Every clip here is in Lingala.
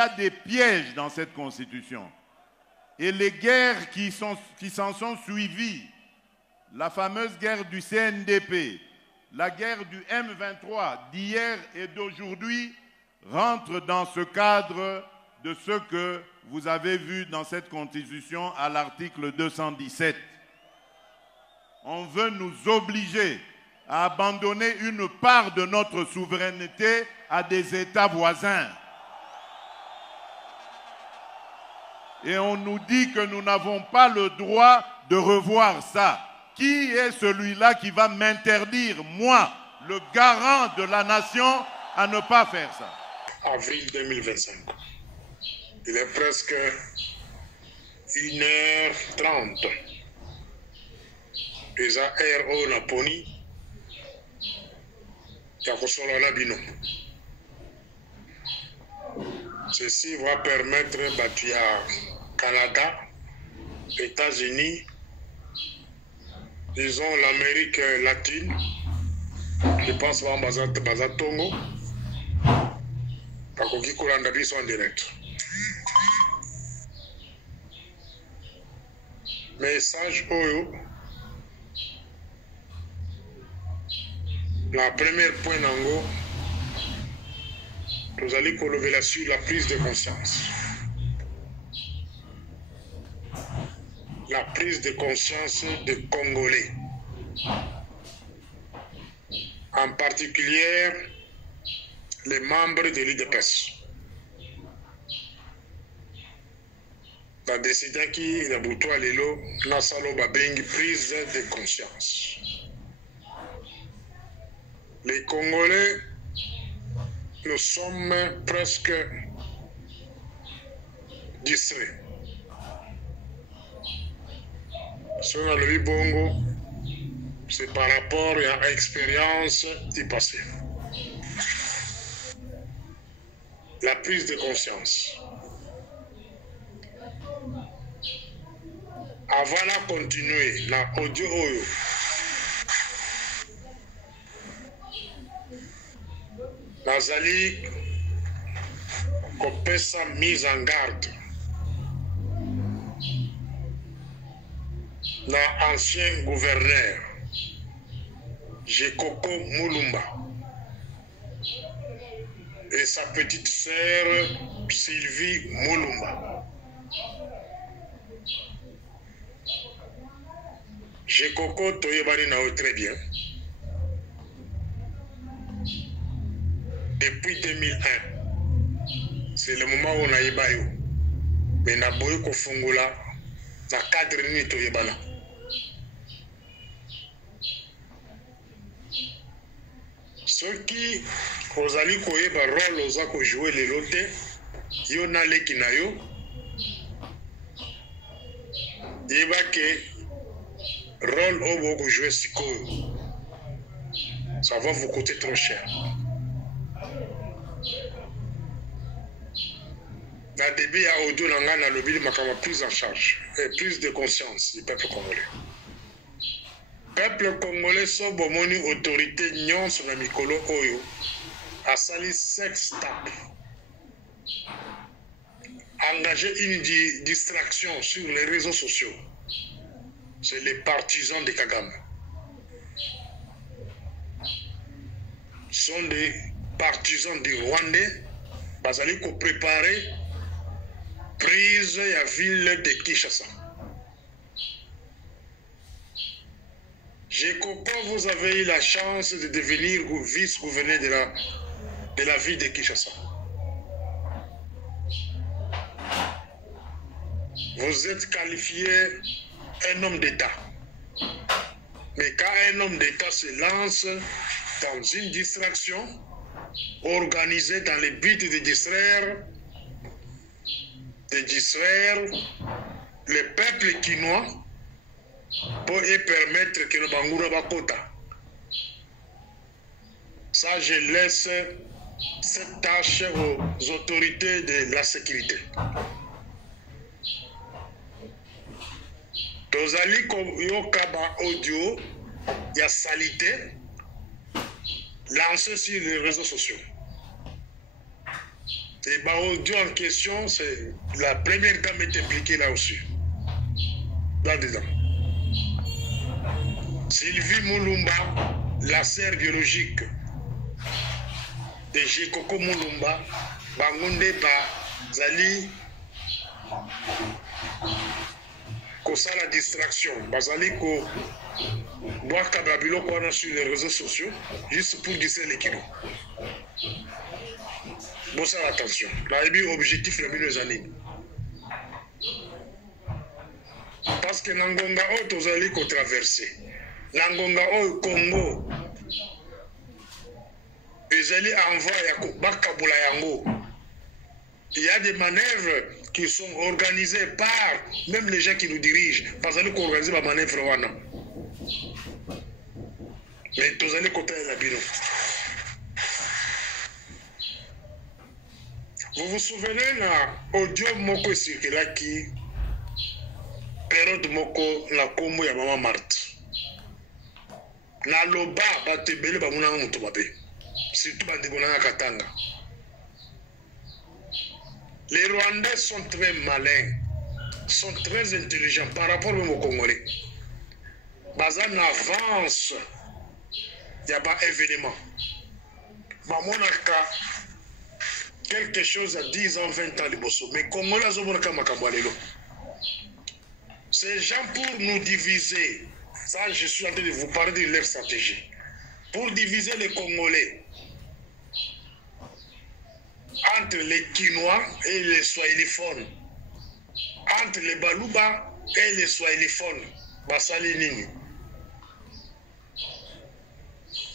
a des pièges dans cette constitution. Et les guerres qui s'en sont suivies, la fameuse guerre du CNDP, la guerre du M23 d'hier et d'aujourd'hui, rentrent dans ce cadre de ce que vous avez vu dans cette constitution à l'article 217. On veut nous obliger à abandonner une part de notre souveraineté à des États voisins. Et on nous dit que nous n'avons pas le droit de revoir ça. Qui est celui-là qui va m'interdire, moi, le garant de la nation, à ne pas faire ça? Avril 2025. Il est presque 1h30. Déjà RO Naponi. Bino. Ceci va permettre à Canada, États-Unis, disons l'Amérique latine, je pense à Bazatongo, Kakoki Kurandabi sont en direct. Message Oyo. La première point d'ango, nous allons relever là-dessus la prise de conscience. La prise de conscience des Congolais. En particulier, les membres de l'UDPS. La décision qui est à l'élo, n'a pas prise de conscience. Les Congolais, nous sommes presque distraits. Ce qu'on a le Bongo, c'est par rapport à l'expérience du passé. La prise de conscience. Avant de continuer, la audio Oyo. Nazali Kopesa mise en garde. L'ancien gouverneur Jekoko Mulumba et sa petite sœur Sylvie Mulumba. Jekoko Toyebani Nao très bien. Depuis 2001, c'est le moment où on a eu mais na boyo ko fungula na cadre ni Toyebana. Ceux qui ozali koyeba rôle oza ko jouer les lotés, yo na leki na yo. Yeba ke rôle obo ko jouer sikoyo. Ça va vous coûter trop cher. La débit à audio dans le bilan ma prise en charge et prise de conscience du peuple congolais. Peuple congolais sont bomoni autorité nyon sur la mikolo oyo a sali sex tap. Engager une distraction sur les réseaux sociaux. C'est les partisans de Kagame. Sont des partisans du Rwandais. Bazali ko préparer prise à la ville de Kinshasa. Je comprends, vous avez eu la chance de devenir vice-gouverneur de la ville de Kinshasa. Vous êtes qualifié un homme d'État. Mais quand un homme d'État se lance dans une distraction organisée dans le but de distraire le peuple quinois pour y permettre que le Bangoura Bakota. Ça, je laisse cette tâche aux autorités de la sécurité. Tozali Yokaba audio, il y a salité lancé sur les réseaux sociaux. Et audio en question, c'est la première dame est impliquée là aussi. Là-dedans. Sylvie Moulumba, la sœur biologique de Jikoko Moulumba, Bangunde Bazali, ça la distraction. Bazali ko boire Kababilo qu'on a sur les réseaux sociaux, juste pour dire les kilos. Bon, ça, attention. Là, il y a un objectif, il y a des années. Parce que Nangonga, vous allez traverser. Nangonga, au Congo, ils allaient envoyer Bakabula Yango. Il y a des manœuvres qui sont organisées par même les gens qui nous dirigent. Parce qu'ils ont organisé la manœuvre. Mais vous allez côté la bino. Vous vous souvenez là, audio moko circula qui période moko la komo ya Maman Marthe. Na loba batebele ba munanga muto babe. Surtout bandeko na Katanga. Les Rwandais sont très malins, sont très intelligents par rapport aux Congolais. Bazan avance, il y a pas événement. Bamonaka quelque chose à 10 ans, 20 ans, les bosso. Mais Congolais, ces gens pour nous diviser, ça je suis en train de vous parler de leur stratégie. Pour diviser les Congolais entre les Quinois et les Swahiliphones, entre les Baluba et les Swahiliphones, Basali Nini.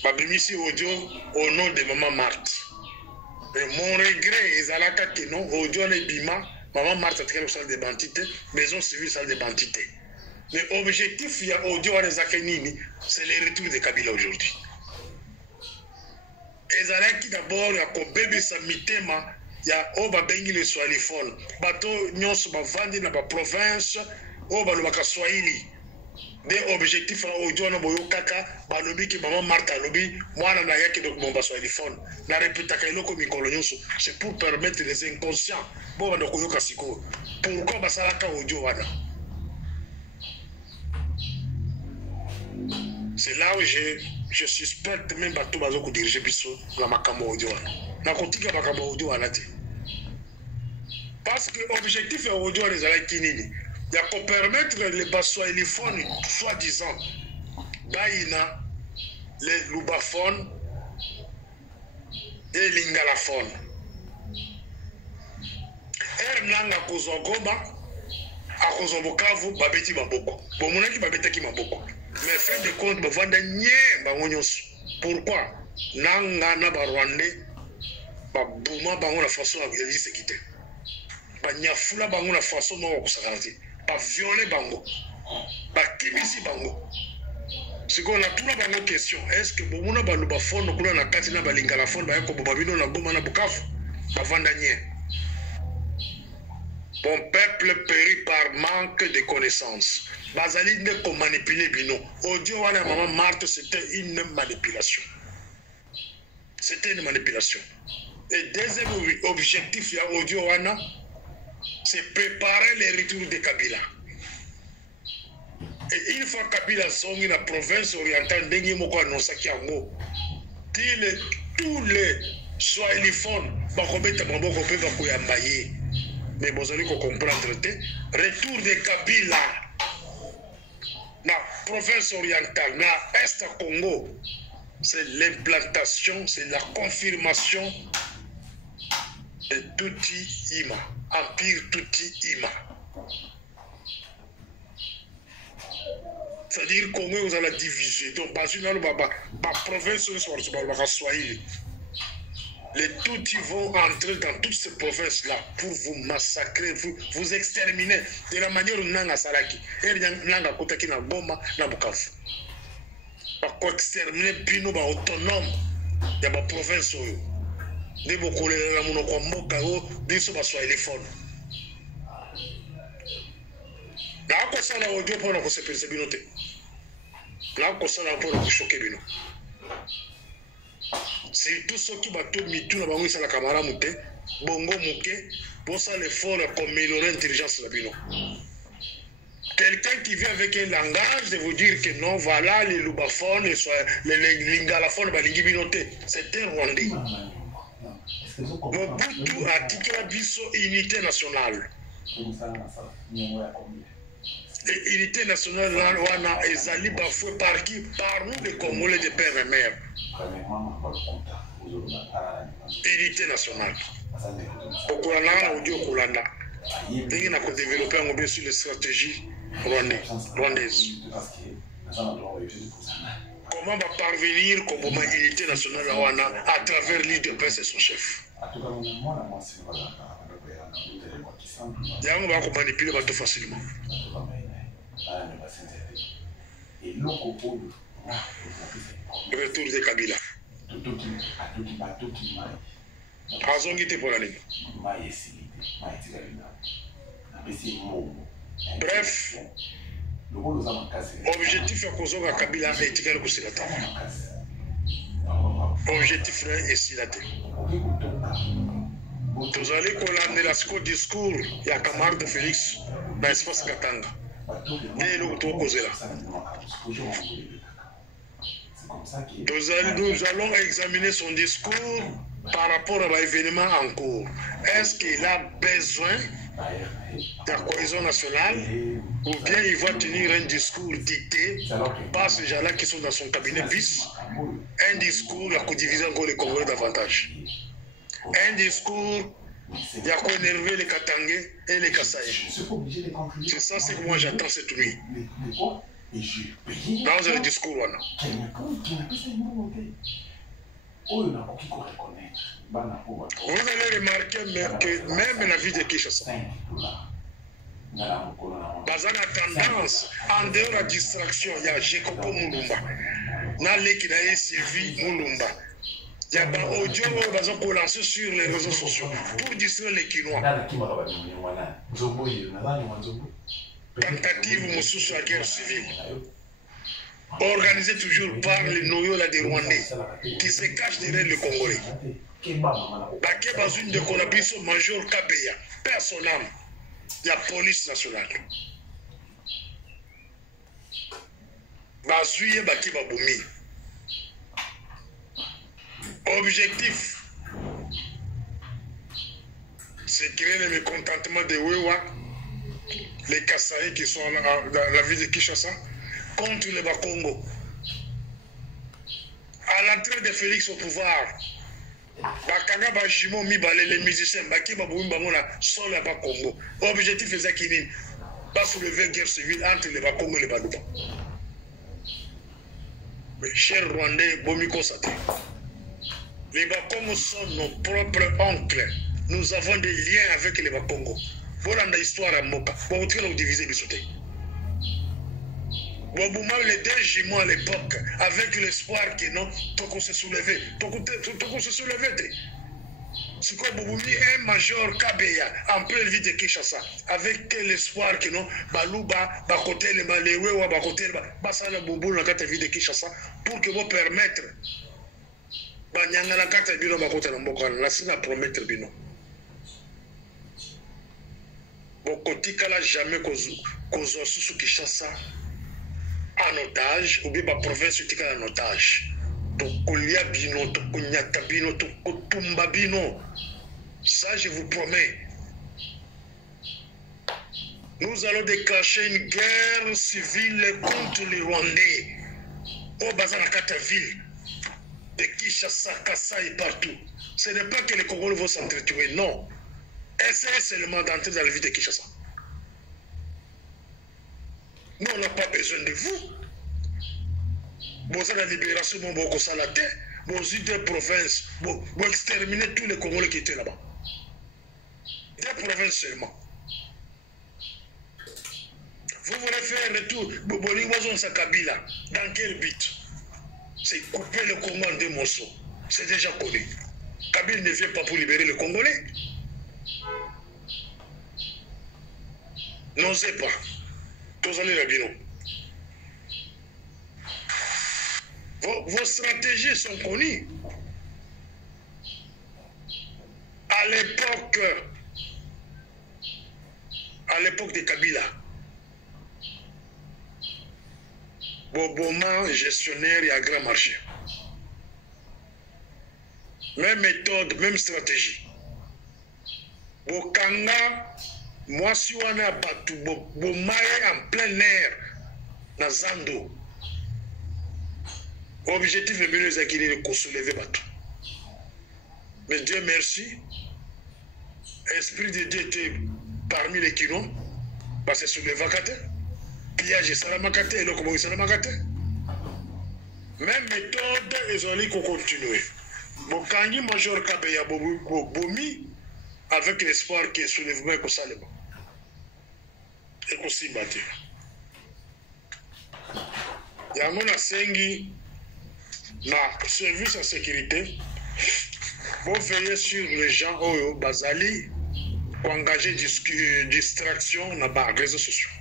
Babimisi audio au nom de Maman Marthe. Et mon regret, ils allaient que non, audio les Bima, Maman Marthe a créé salle de bandité, maison civile salle de bandité. Mais l'objectif, il y a audio à les Akenini, c'est le retour de Kabila aujourd'hui. Ils allaient qui d'abord, il y a comme bébé Samitema, il y a Oba Bengi les Swahiliphones, bateau Nyons Bavandi dans la province, Oba Lubaka Swahili. Des objectifs audio na boyo kaka balobi ki Maman Marthe alobi mwana na yake donc bomba Swahiliphone na répéta ka iloko mikolo nyonso c'est pour permettre les inconscients bon bando koyoka siko pourquoi basalaka audio wana. C'est là où je suspecte même bato bazo ko diriger biso la makambo audio wana na kotika makambo audio wana te parce que objectif audio les ala kinini. Il y a pour permettre les Baswahiliphones, soi-disant, Baïna, les Lubaphones et les Lingalaphones. Nanga Kozogoma, à Kozobokavu, Babeti Maboko. Bon, mon équipe Babetaki Maboko. Mais fin de compte, Bavanda Nye, Bangonyos. Pourquoi Nanga Nabarwande, Babouma, Bangon la façon à Élise se quitter. Banyafula, Bangon la façon dont on s'arrête. Pas violer bango, pas kimisi bango. C'est qu'on a tout la bango question. Est-ce que Bomuna Baluba Fon, nous avons la Katina Balingala Fon, Bayako Bobabino, la Goma na Bukavu, Bavandanier. Mon peuple périt par manque de connaissances. Bazali ne qu'on manipuler Bino. Audio à la Maman Marthe, c'était une manipulation. C'était une manipulation. Et deuxième objectif, il y a Audio Wana. C'est préparer les retours de Kabila. Et une fois Kabila sont dans la province orientale, tous les Swahiliphones, mais vous allez comprendre, retour de Kabila dans la province orientale, dans l'Est Congo, c'est l'implantation, c'est la confirmation de Tuti Ima. Empire Tuti Ima. C'est-à-dire qu'on est dans la division. Donc, dans une province, les Tutsis vont entrer dans toutes ces provinces-là pour vous massacrer, vous exterminer de la manière où Nanga Saraki et Nanga Kotaki na Goma na Bukavu. Pour exterminer Bino autonome de la province. Des beaucoup de la monokomboka des Swahiliphones. Là, on ça la audio pour nous se percevoir. Là, on ça la pour nous choquer. Surtout ceux qui battent mitou na bango la camara mouté, bongo mouké, pour ça l'effort pour améliorer l'intelligence de la bino. Quelqu'un qui vient avec un langage de vous dire que non, voilà, les loubaphones, les lingalaphones, c'est un Rwandais. Mobutu a dit que la unité nationale. Et unité nationale, là, ezali bafoué par qui? Par nous, les Congolais de père et mère. Unité nationale. Au Koulanda, on dit au Koulanda. Et il a développé un bien sur les stratégies rwandaises. Comment va parvenir comme unité nationale à travers l'IDPS et son chef? Yango va manipuler bateau facilement. Retour de Kabila. Azongite pour la ligne. Bref, objectif est que Kabila a été le Kousilata. Objectif est Silate. Vous allez coller le discours, il y a camarade de Félix dans l'espace Katanga. Et le retour causé là. Nous allons examiner son discours par rapport à l'événement en cours. Est-ce qu'il a besoin de la cohésion nationale ou bien il va tenir un discours dicté par ces gens-là qui sont dans son cabinet bis, un discours qui divise encore les Congolais davantage, un discours qui a énervé les Katangais et les Kasaïs. C'est ça ce que moi j'attends cette nuit. Dans le discours, vous allez remarquer que même la vie de Kinshasa, dans une tendance, en dehors de la distraction, il y a Jekoko Mulumba, dans l'équipe de Sylvie Mulumba. Il y a des audios qui sont lancés sur les réseaux sociaux pour distraire les Kinois. Tentative de la guerre civile. Organisée toujours par les Noyola des Rwandais qui se cachent derrière les Congolais. Bakeba une de Konabiso Major Kabeya, personne âme, la police nationale. Bazuye Bakeba Boumi. Objectif, c'est créer le mécontentement des Wewa, les Kasaïs qui sont dans la ville de Kinshasa, contre les Bakongo. À l'entrée de Félix au pouvoir, Bakanga Bajimo Mibale, les musiciens, Baki Baboum Bamona, sont les Bakongo. Objectif est qu'il pas soulever une guerre civile entre les Bakongo et les Balouba. Mais chers Rwandais, Bomiko Sate, les Bakongo sont nos propres oncles. Nous avons des liens avec les Bakongo. Voilà l'histoire à Moka. Bon, vous tirez diviser les sautés. Bon, les deux jumeaux à l'époque, avec l'espoir que non, Toko se soulevait. Toko se soulevait. C'est quoi, Boboumi, un major Kabeya, en pleine ville de Kinshasa, avec l'espoir que non, Balouba, Bakote, les Maléwe, Bakote, Basala Boubou, dans la ville de Kinshasa, pour que vous permettre, Banyanga la carte bino, Bakote, la sina promettre bino. Bokotika la jamais cause sous Kinshasa. En otage, ou bien la province en otage. Tokolia bino, Tokonyaka bino, Tokotumba bino. Ça, je vous promets. Nous allons déclencher une guerre civile contre les Rwandais. Au bazar à Kataville, de Kinshasa, Kassa et partout. Ce n'est pas que les Congolais vont s'entretuer, non. Essayez seulement d'entrer dans la vie de Kinshasa. Nous, on n'a pas besoin de vous. Vous avez la libération, vous avez la terre, vous avez des provinces, vous exterminez tous les Congolais qui étaient là-bas. Des provinces seulement. Vous voulez faire un retour, vous Kabila. Dans quel but? C'est couper le Congo en deux morceaux. C'est déjà connu. Kabila ne vient pas pour libérer le Congolais. N'osez pas. Tous allez la bino. Vos stratégies sont connues. À l'époque de Kabila, Boboma, gestionnaire et à grand marché. Même méthode, même stratégie. Bokanga, moi si on a battu, Bomaye en plein air, dans Zando. Objectif est venu de soulever Batou. Mais Dieu merci, Esprit de Dieu était parmi les kilos, parce que soulever Vakate, pillage et Salamakate, et le Kobo Salamakate. Même méthode, ils ont dit qu'on continue. Bokangi Major Kabeya Bomi, avec l'espoir que le soulèvement est salé. Et qu'on s'y batte. Il y a un sengi. Na service à sécurité, vous veillez sur les gens au Bazali pour engager distraction dans les réseaux sociaux.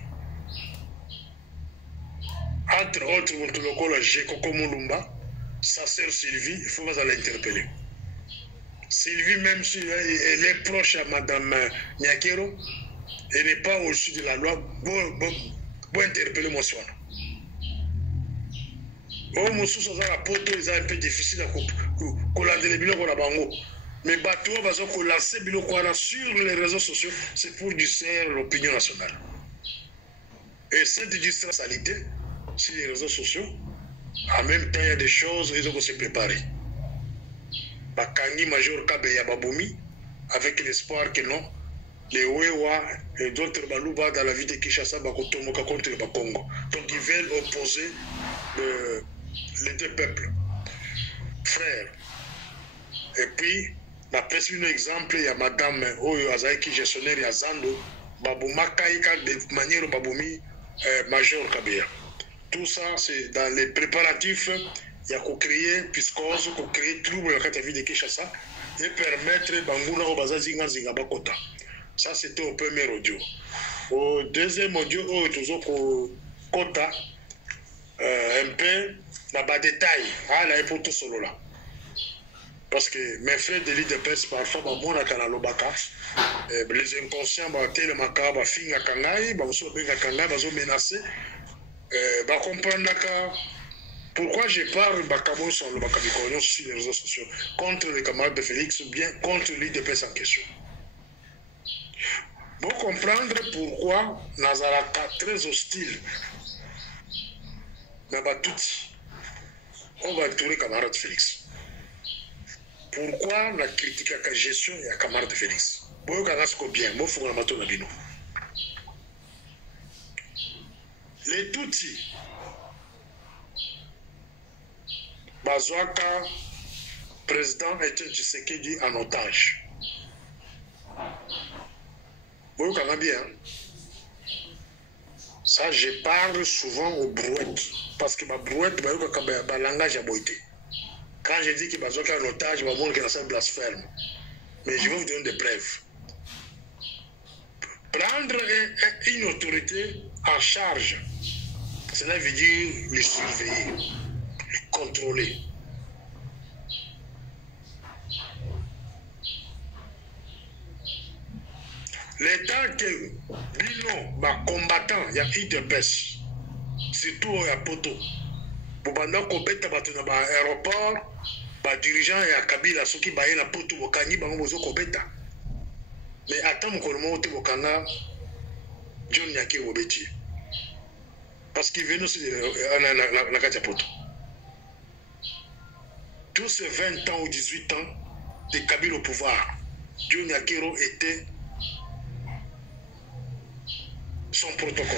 Entre autres, mon toloko Jekoko Mulumba, sa sœur Sylvie, il faut l'interpeller. Sylvie, même si elle est proche à Madame Nyakero, elle n'est pas au-dessus de la loi, vous interpeller mon soin. Oh, mon sous la poto, c'est un peu difficile à collander les bilans la bango. Mais bateau, parce qu'on lance les bilans sur les réseaux sociaux, c'est pour distraire l'opinion nationale. Et cette distraction sur les réseaux sociaux, en même temps, il y a des choses, ils ont se préparer. Bakangi Major Kabeya Babomi, avec l'espoir que non, les Wewa et d'autres Balouba dans la vie de Kinshasa, Bakotomoka contre le Congo. Donc ils veulent opposer les deux peuples, frères. Et puis, la presse un exemple, il y a Madame Oyo Azaïki, gestionnaire à Zando, Babouma Kaïka, de manière Baboumi, Major Kabeya. Tout ça, c'est dans les préparatifs, il y a qu'à créer piscose, qu'à créer trouble dans la vie de Kinshasa et permettre Bangouna au Bazazinga Zingabakota. Ça, c'était au premier audio. Au deuxième audio, il y a toujours Kota. Un peu dans les détails, là, il faut tout solo là. Parce que mes frères de l'île de presse, parfois, les inconscients, les macabres, finga kangai, menacés, comprendre pourquoi je parle sur les réseaux sociaux contre les camarades de Félix ou bien contre l'île de presse en question. Pour comprendre pourquoi Nazaraka très hostile. On va tourner camarade Félix. Pourquoi la critique à la gestion et à camarade Félix? Les Tutsis, Bazouaka, président Etienne Tshisekedi en otage. Vous comprenez bien? Ça, je parle souvent aux brouettes. Parce que ma brouette, c'est un langage à boiter. Quand je dis que Bazouaka est en otage, je vais montrer que c'est un blasphème. Mais je vais vous donner des preuves. Prendre une autorité en charge, cela veut dire le surveiller, le contrôler. L'état que Bino, combattant, il y a IDPS, surtout à Poto. Pour que l'aéroport, les dirigeants et à Kabila, ceux qui baillent la Poto, ils ont mais attends, je John Nyake Wobeti. Parce qu'il venait aussi de la Kajapoto. Tous ces 20 ans ou 18 ans de Kabila au pouvoir, John Nyakero était son protocole.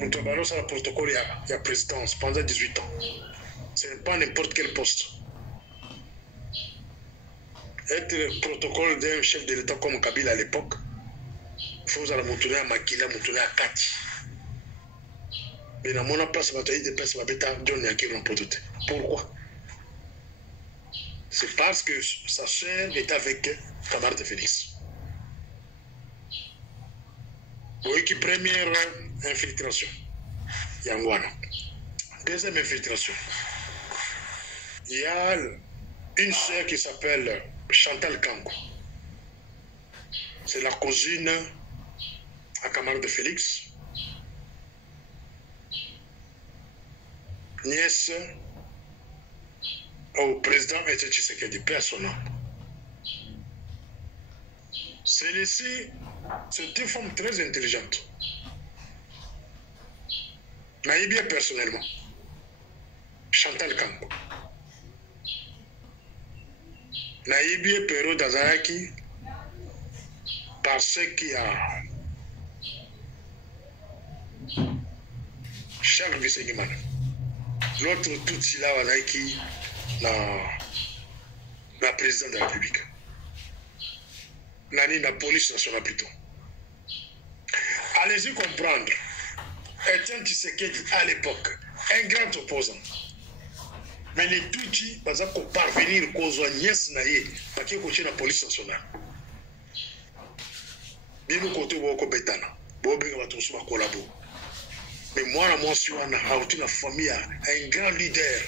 On travaille sur le protocole, il y a présidence pendant 18 ans. Ce n'est pas n'importe quel poste. Être le protocole d'un chef de l'État comme Kabila à l'époque, il faut aller monter à Makila, monter à Kati. Mais dans mon place, il y a des personnes qui ont John Nyakero en prototé. Pourquoi? C'est parce que sa sœur est avec camarade de Félix. Oui, qui première infiltration. Yangwana. Deuxième infiltration. Il y a une sœur qui s'appelle Chantal Kanko. C'est la cousine à camarade de Félix. Nièce au président Etienne Tshisekedi, personnel. Celle-ci, c'est une femme très intelligente. Naïbia personnellement. Chantal Kanko. Naïbia Pero Dazaraki, parce qu'il y a Charles Bisséguiman. L'autre tout cela va qui la présidente de la République. La police nationale plutôt. Allez-y comprendre. Etienne Tshisekedi à l'époque, un grand opposant. Mais les Tutsis, par exemple, parvenir à cause de nièce naïe, parce qu'il y a la police nationale. Bien au côté de Betana, Bobé va tous ma collaborer. Mais moi, je suis une famille, un grand leader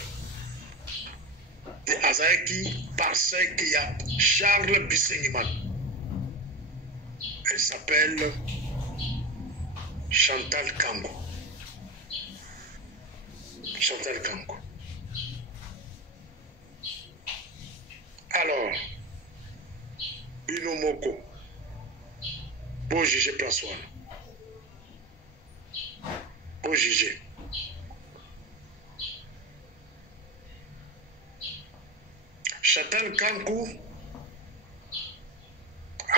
de Azaïki, parce qu'il y a Charles Bisséguiman. Elle s'appelle Chantal Kanko. Chantal Kanko. Alors, Binomoko, pour juger personne. Pour juger. Chantal Kanko,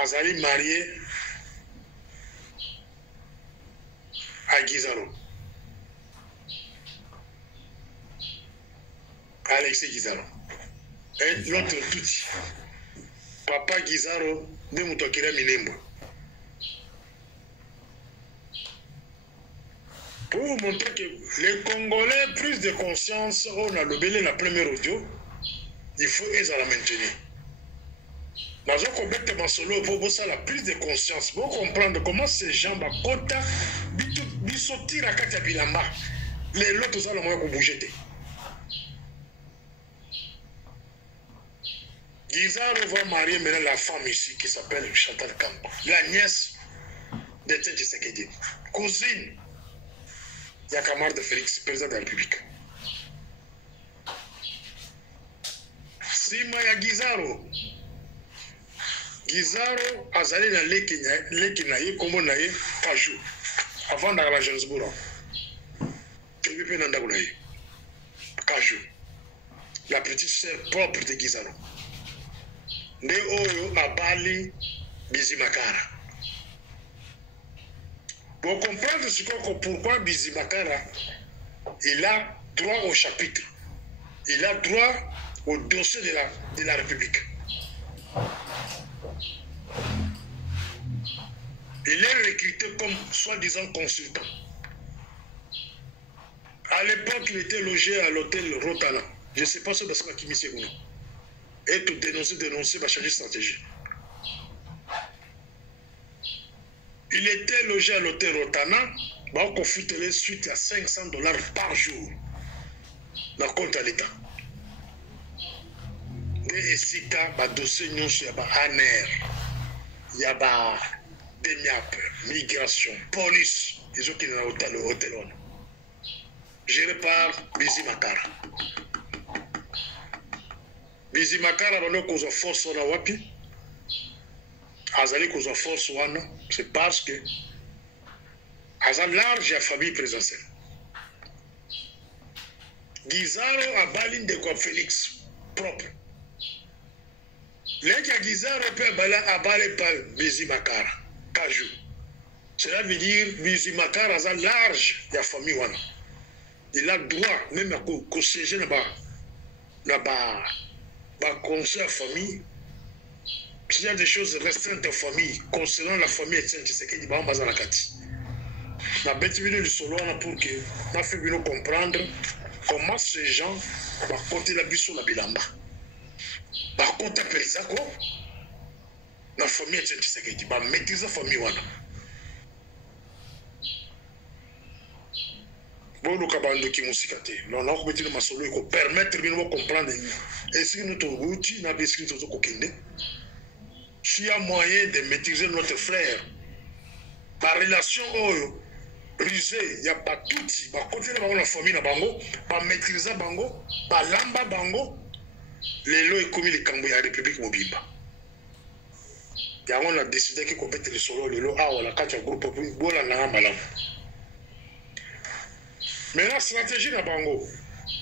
Azali marié à Guizaro. Alexis Guizaro. Et l'autre tout. Papa Guizaro, de Moutokira Minembo. Pour vous montrer que les Congolais, plus de conscience, on a lobé la première audio, il faut les la maintenir. Dans un contexte de solo, pour ça, la plus de conscience, pour comprendre comment ces gens, Bakota, Bisoti, Rakata Bilamba, les autres, ça, le moyen pour bouger. Guizaro va marier maintenant la femme ici qui s'appelle Chantal Kanko, la nièce d'Etienne Tshisekedi, cousine de la camarade de Félix, président de la République. Sima ya Guizaro. Guizaro azali na leki na ye kombo na ye Kajou avant dans la Johannesburg. Kebi pe nanda kuna ye Kajou. La petite sœur propre de Guizaro. Nde oyo abali Bizimakara. Pour comprendre pourquoi Bizimakara il a droit au chapitre. Il a droit au dossier de la République. Il est recruté comme soi-disant consultant. À l'époque, il était logé à l'hôtel Rotana. Je ne sais pas ce que c'est qui m'y est. Et tout dénoncer, va changer de stratégie. Il était logé à l'hôtel Rotana, on confute suite à $500 par jour dans le compte à l'État. Et si tu as un dossier, il y a ANR, il y a DEMIAP, migration, police, ils ont qui dans l'hôtel. Géré par Bizimakara. Bizimakara, on a cause de force na wapi. Azali cause de force wana, c'est parce que Azali large la famille présidentielle. Guizaro a balin de quoi Félix propre. Les qui Guizaro peut abaler par Bizimakara, Kajou. Cela veut dire Bizimakara a large la famille wana. Il a droit même à siéger là-bas. Conseil à la famille, s'il y a des choses restreintes en famille, concernant la famille, c'est qu'il y a des choses. La bête du solo pour que nous fassions comprendre comment ces gens vont compter la bus sur la bilamba. Par contre, la famille, c'est qu'il va maîtriser la famille. Bon, kabando qui musikate. Non, non, petit ma solo ko permettre de nous comprendre. Et si nous trouvons outil na biscuit to kokende. S'il y a moyen de maîtriser notre frère, par relation oyo risé, il y a pas tout, ba continuer bango la famille na bango, ba maîtriser bango, ba lamba bango. Les lois commis les cambo ya République Mobimba. Ya on a décidé que compéter le solo les lois a la kacha groupe pour la na malam. Mais la stratégie de Bango,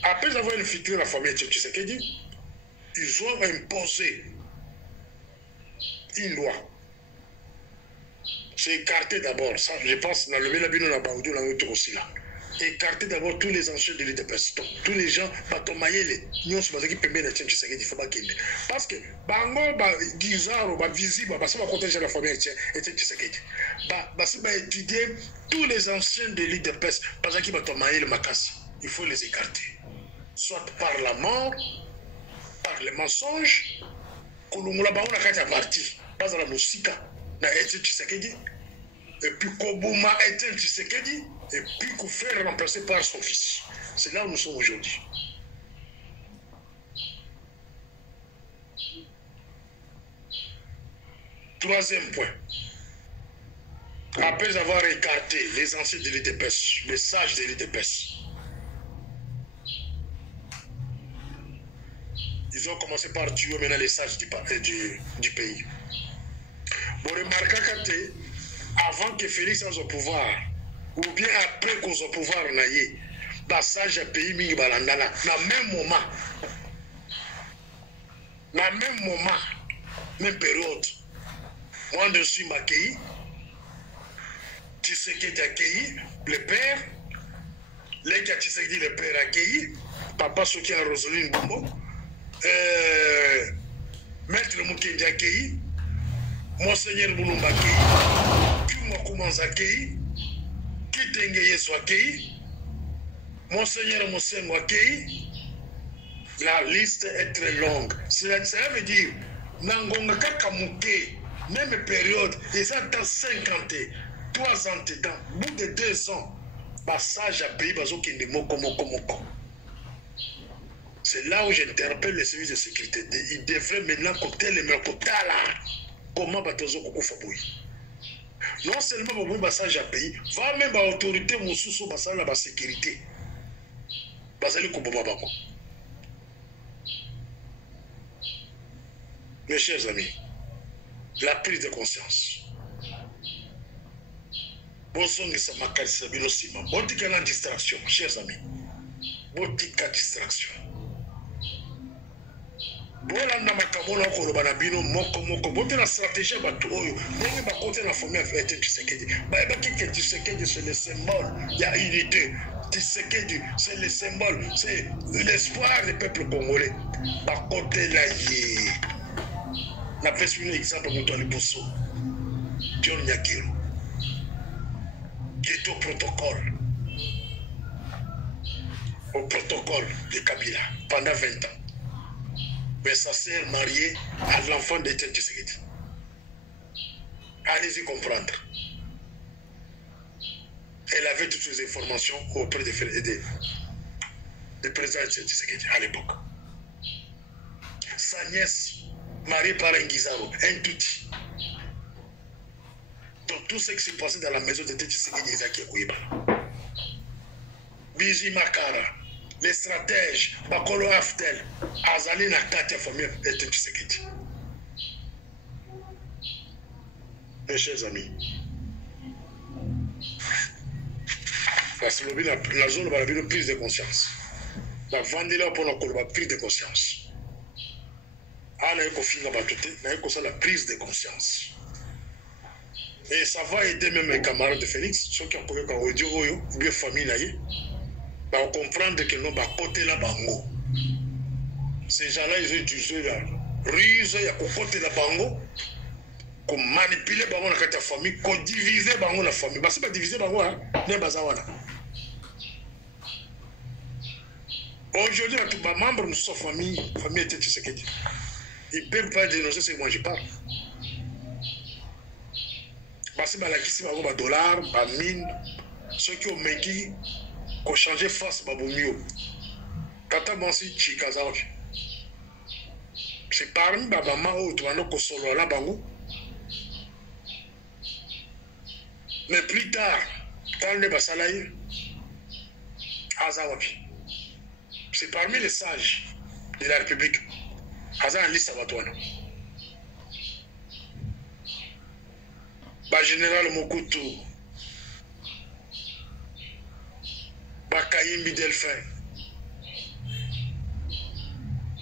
après avoir infiltré la famille Tshisekedi, ils ont imposé une loi. C'est écarter d'abord, ça je pense, dans le Mélabino, la Bango, dans aussi là. Écarter d'abord tous les anciens de l'île de Peston, tous les gens, Batomayele, nous sommes qui permettent de Tshisekedi, il faut pas qu'il y ait. Parce que Bango, Gizaro, visible, ça va protéger la famille Tshisekedi. Ça va étudier tous les anciens de l'île de Peston, parce qu'ils Batomayele, Makassi. Il faut les écarter. Soit par la mort, par les mensonges, Kolumula Bango n'a parti, pas dans la musique, dans Tshisekedi. Et puis Kobuma Etienne Tshisekedi, et puis Koufé remplacé par son fils. C'est là où nous sommes aujourd'hui. Troisième point. Après avoir écarté les anciens de l'IDPS, les sages de l'IDPS, ils ont commencé par tuer maintenant les sages du pays. Bon, remarquez avant que Félix soit au pouvoir, ou bien après qu'on soit au pouvoir, passage à pays mingi balandana, na même moment, même période, moi je suis accueilli, Tshisekedi accueilli, le père, les Tshisekedi le père accueilli, papa Soki à Rosaline Bombo, maître Mukendi accueilli, Monseigneur Boulumba accueilli, Kumakumanza accueilli, Kitenge Yesu accueilli, Monseigneur Mosengo accueilli. La liste est très longue. Cela veut dire, Nangonga Kakamuke, même période, ils ont dans 50 ans, 3 ans dedans, bout de 2 ans, passage à pays, Bazokinde Moko. C'est là où j'interpelle les services de sécurité. Ils devraient maintenant compter les Merkotala. Comment Batozo Koko Faboui? Non seulement pour passage à pays, va même à l'autorité Moussousso Bassal la sécurité. Basali Koboma Bako. Mes chers amis, la prise de conscience. Bozongi sa makalisa bilosima. Botika la distraction, chers amis. Botika distraction. Bolanda makamona koloba na bino moko bote la stratégie bato oyo ndenge bakote na famille avec Tshisekedi ba kike Tshisekedi c'est le symbole il y a unité Tshisekedi c'est le symbole c'est l'espoir du peuple congolais bakote la yé na pesi un exemple moto liboso John Nyakiro qui est au protocole de Kabila pendant 20 ans. Mais sa sœur mariée à l'enfant d'Étienne Tshisekedi. Allez-y comprendre. Elle avait toutes les informations auprès du président Tshisekedi à l'époque. Sa nièce, mariée par un Guizaro, un touti. Donc tout ce qui s'est passé dans la maison d'Étienne Tshisekedi, Isaki Kouiba. Bizi Makara. Les stratèges, Bakolo Aftel, Azali na kati ya famille et Tshisekedi. Mes chers amis, parce que la zone va avoir une prise de conscience. La vendila pour la prise de conscience. Ana eko finga batote, na eko ça la prise de conscience. Et ça va aider même les camarades de Félix, ceux qui ont connu par audio ou bien famille naïe. On comprendre que nous sommes côté là bango. Ces gens-là, ils ont utilisé la ruse, il y a côté là bango, qu'on manipuler bango dans la famille, qu'on diviser bango la famille. Parce que pas diviser bango, hein, n'est pas ça. Aujourd'hui, tous les membres de notre famille était Tshisekedi. Ils ne peuvent pas dénoncer ce que moi je parle. Parce que la question de dollars, mine, ceux qui ont méqui. qu'on change face babomio. Tata Bansi Chikazaoch. C'est parmi Babama ou Tuano Kosolo la Bango. Mais plus tard, quand le Basalaï, Azawapi. C'est parmi les sages de la République. Azan Ali Sabatouana. Ba général Mokutu. Ba Kayimbi Delphin.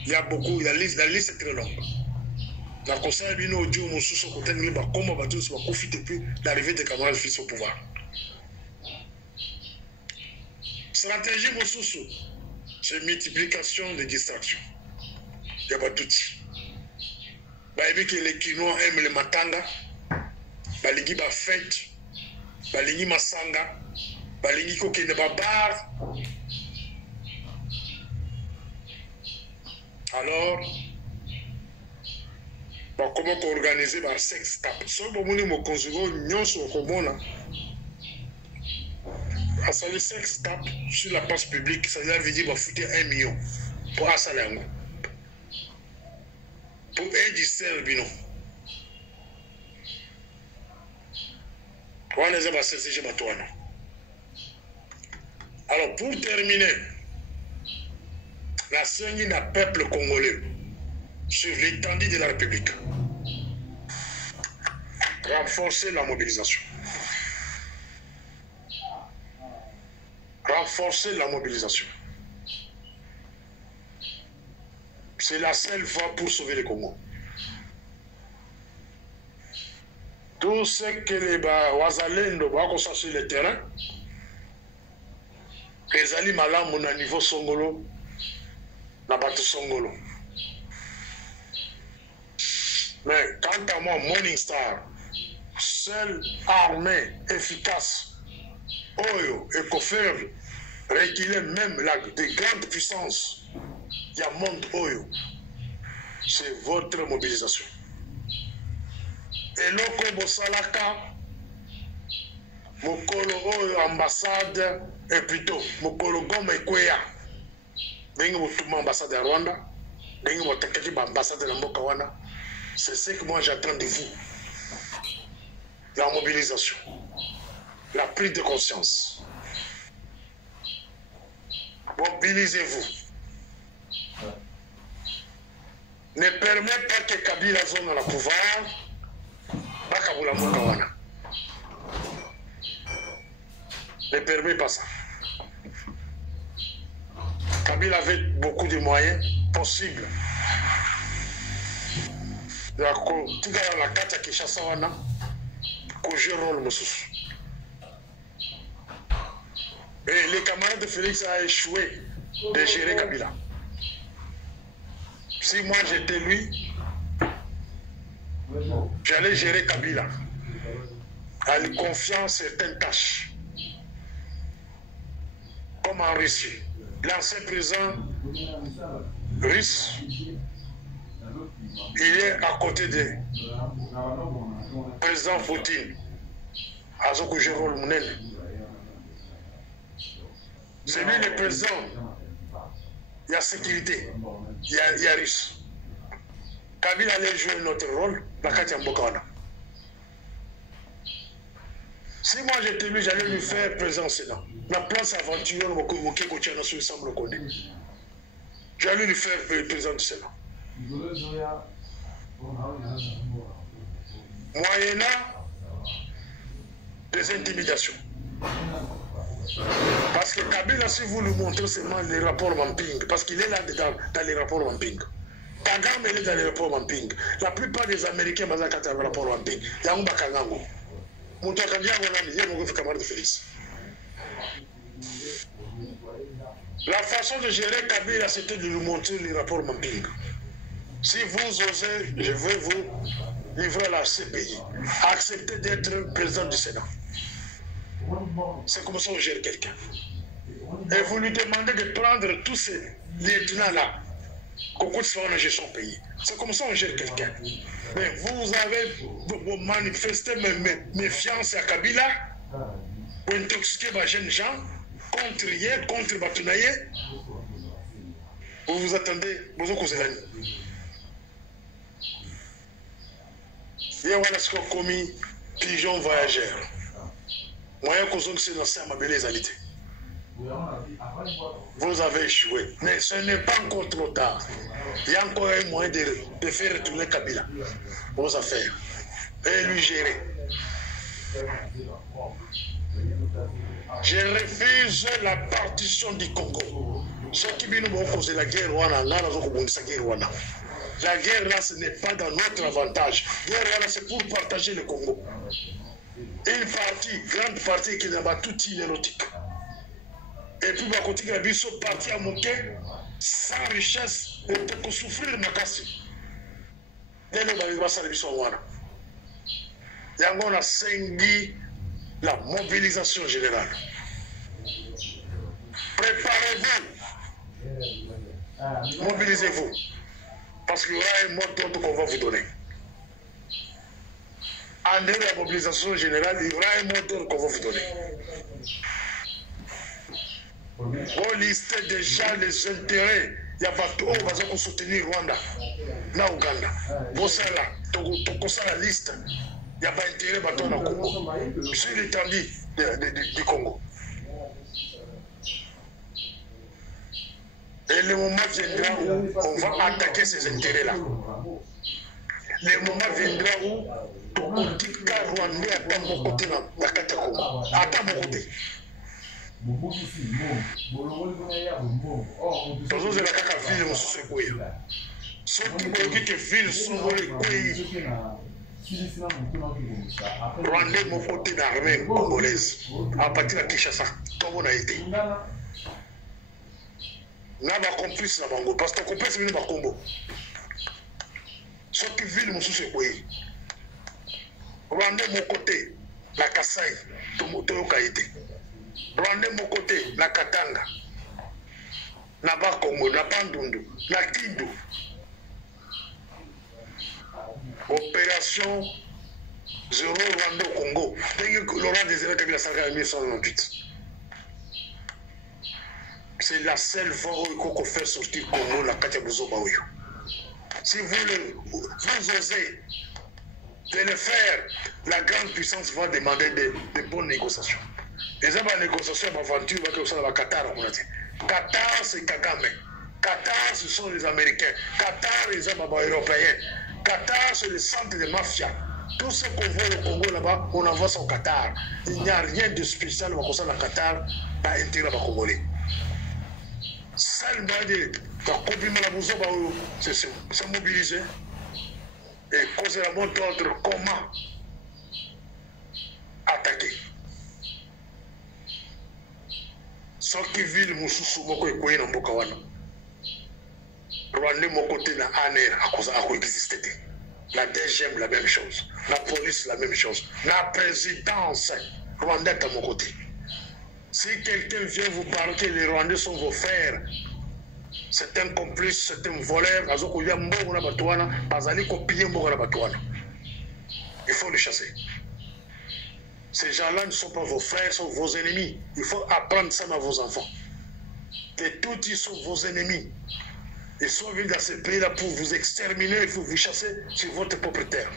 Il y a beaucoup, la liste est très longue. La conseil bino audio Moussou côté de ba comment ba tous va profiter depuis l'arrivée de Kamara fils au pouvoir. Stratégie Moussou, c'est multiplication des distractions. Il y a pas tout. Bah et que les Kinois aiment les matanga, bah les ba fête, bah les masanga, bah les kokene ba bar. Alors, comment organiser par sex tap? Si vous avez un consulat, à ça, le sex tap sur la place publique, ça veut dire foutre 1 million pour un salaire. Pour un distel, bino. Alors, pour terminer, la saignée d'un peuple congolais sur l'étendue de la République. Renforcer la mobilisation. Renforcer la mobilisation. C'est la seule voie pour sauver le Congo. Tout ce que les Wazalendo vont sur le terrain, les Ali Malam à niveau Songolo, la bateau Songolo. Mais quant à moi, Morning Star, seule armée efficace, Oyo et Kofer, reculer même des grandes puissances, il y a monde Oyo. C'est votre mobilisation. Et loko Bosalaka, Mokolo Oyo ambassade, et plutôt Mokolo Goma Ekweya, Bengi Motuma ambassade à Rwanda, Bengi Motakati ambassade de Mboka Wana. C'est ce que moi j'attends de vous. La mobilisation, la prise de conscience. Mobilisez-vous. Ne permettez pas que Kabila zone dans le pouvoir. Ne permettez pas ça. Kabila avait beaucoup de moyens possibles. La carte à Kinshasa wana ko jouer rôle Moussous. Et les camarades de Félix a échoué de gérer Kabila. Si moi j'étais lui, j'allais gérer Kabila en lui confiant certaines tâches. Comme en Russie, l'ancien président russe, il est à côté du président Poutine, Azoko Jérôme Mounel. C'est lui le président. Il y a sécurité, il y a russe. Kabila allait jouer notre rôle, la Katia Mbokana. Si moi j'étais lui, j'allais lui faire président Sénat. La place aventure, j'allais lui faire président du Sénat. Moyennant des intimidations. Parce que Kabila, si vous lui montrez seulement les rapports Mamping, parce qu'il est là-dedans dans les rapports Mamping. Kagame est dans les rapports Mamping. La plupart des Américains sont dans les rapports Mamping. Il y a un Bakangango. La façon de gérer Kabila, c'était de lui montrer les rapports Mamping. Si vous osez, je vais vous livrer à la CPI. Acceptez d'être président du Sénat. C'est comme ça qu'on gère quelqu'un. Et vous lui demandez de prendre tous ces lieutenants-là, qu'on soit en gestion pays. C'est comme ça qu'on gère quelqu'un. Mais vous avez manifesté méfiance à Kabila, pour intoxiquer les jeunes gens, contre hier, contre Batunaye. Vous vous attendez, vous avez l'année. Hier, on a commis pigeon voyageur. Moi, je dans ça, ma belle égalité. Vous avez échoué. Mais ce n'est pas encore trop tard. Il y a encore un moyen de faire retourner Kabila. Vos affaires. Et lui gérer. Je refuse la partition du Congo. Ceux qui viennent nous causer la guerre, la guerre là, ce n'est pas dans notre avantage. La guerre là, c'est pour partager le Congo. Une partie, grande partie qui n'a pas tout inérotique. Et puis, à côté de la biso, partie à moquer, sans richesse, et pour souffrir ma casse. Dès le moment où ça le biso, il y a un sengi la mobilisation générale. Préparez-vous. Mobilisez-vous. Parce qu'il y aura un mot d'ordre qu'on va vous donner. En dehors de la mobilisation générale, il y aura un mot d'ordre qu'on va vous donner. Vous listez déjà les intérêts. Il y a pas tout qui va soutenir Rwanda, na Ouganda. Vous savez là, tu la liste. Il n'y a pas intérêt à dans le Congo. Sur l'étendue du Congo. Et le moment viendra où on va attaquer ces intérêts-là. Le moment viendra où Tokotika Rwandais attend mon côté dans la Congo. Attends mon côté. Toujours c'est la caca ville on se secoue. Ceux qui veulent que ville sont les Rwandais mon côté d'armée congolaise à partir de Kinshasa. Comme on a été. N'a pas complice la bango parce que complice vient de Congo. Ceux qui ville mon secoue. Rwandais mon côté la Kasai Tomoto Kaité. Rwandais mon côté, la Katanga, la Bakongo, la Bandundu, la Kindu. Opération 0 Rwanda au Congo. Laurent Désiré Kabila Sanga en 1998. C'est la seule fois où il faut faire sortir le Congo, la Katiabouzo Baouyo. Si vous osez de le faire, la grande puissance va demander de bonnes négociations. Les négociations d'aventure que ça va Qatar. Qatar, c'est Kagame. Qatar, ce sont les Américains. Qatar, les Européens. Qatar, c'est le centre de mafia. Tout ce qu'on voit au Congo là-bas, on envoie ça au Qatar. Il n'y a rien de spécial au Qatar, pas intérêt à Congolais. Seulement, c'est mobiliser et causer la mode d'ordre comment attaquer. Soki ville mususu moko ekoyi na mboka wana. Rwanda mon côté na ANR à cause à exister. La DGM la même chose, la police la même chose, la présidence Rwanda est à mon côté. Si quelqu'un vient vous parler que les Rwandais sont vos frères, c'est un complice, c'est un voleur, il faut le chasser. Ces gens-là ne sont pas vos frères, sont vos ennemis. Il faut apprendre ça à vos enfants. Et tous ils sont vos ennemis. Ils sont venus dans ce pays-là pour vous exterminer, il faut vous chasser sur votre propre terre.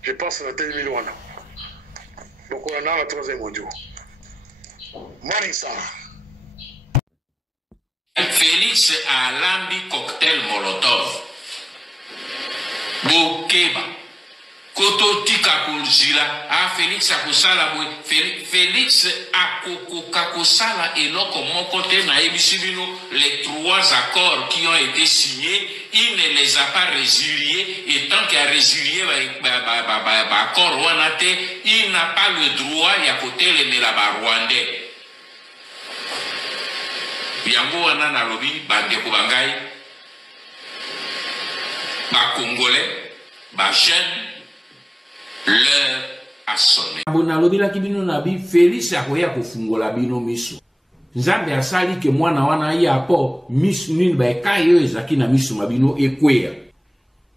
Je pense à la télé Milwana. Donc on a la troisième audio. Morning Star. Félix a lambi cocktail Molotov. Bokeba. Koto tika kulzila. Ah, Félix a kusala boy. Félix a kokosala eloko mokote na ebisibino les 3 accords qui ont été signés. Il ne les a pas résiliés. Et tant qu'il a résilié accord wanate, il n'a pas le droit ya côté les melaba rwandais. Yango wana na lobi bandeko bangai ba congolais ba jeune leur a sonné. Abona lobi la kibino na bi Félix akoya kofungola bino miso. Nzambe asali ke mwana wana ya po misu nini ba kayo ezaki na miso mabino ekwea.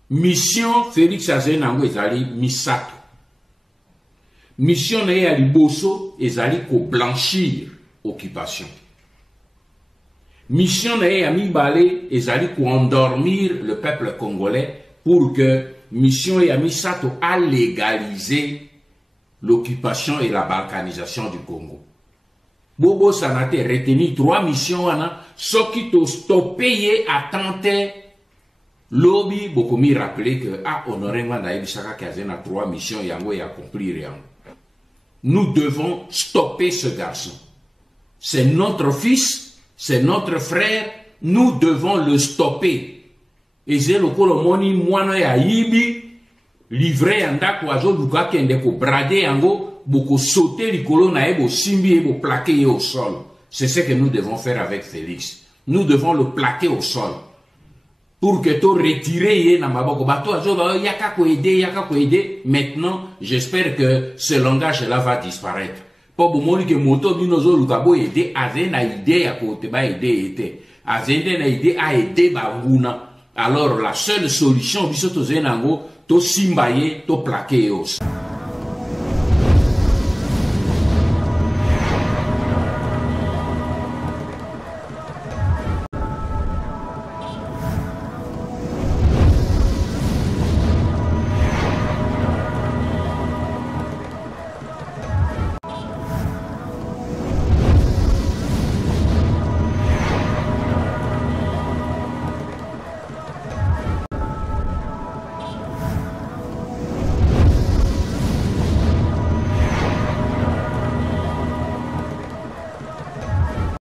Mission Félix azena ngo ezali misato. mission na ye ya liboso ezali ko blanchir occupation. Mission na ye ya mibale ezali ko endormir le peuple congolais pour que mission ya misato a légaliser l'occupation et la balkanisation du Congo. Bobo sanate retenu 3 missions wana soki to stopper ye attente lobby bokomi rappeler que honoré nganda ebisaka kazena 3 missions yango ya accomplir yango. Nous devons stopper ce garçon. C'est notre fils, c'est notre frère, nous devons le stopper. Et c'est le kolomoni mwana ya yibi livré andako azo luka kende ko brader yango boko sauter likolo na ebo simbi ebo plaquer au sol. C'est ce que nous devons faire avec Félix. Nous devons le plaquer au sol. Pour que tu retires na maboko bato azo ba yaka ko aider. Maintenant, j'espère que ce langage là va disparaître. Pour bomoni que moto bino zo luka bo aider azena idée ya ko te ba aider ete. Azende na idée a aider ba nguna. Alors la seule solution biso to zenango to simbaye to plaquer au sol.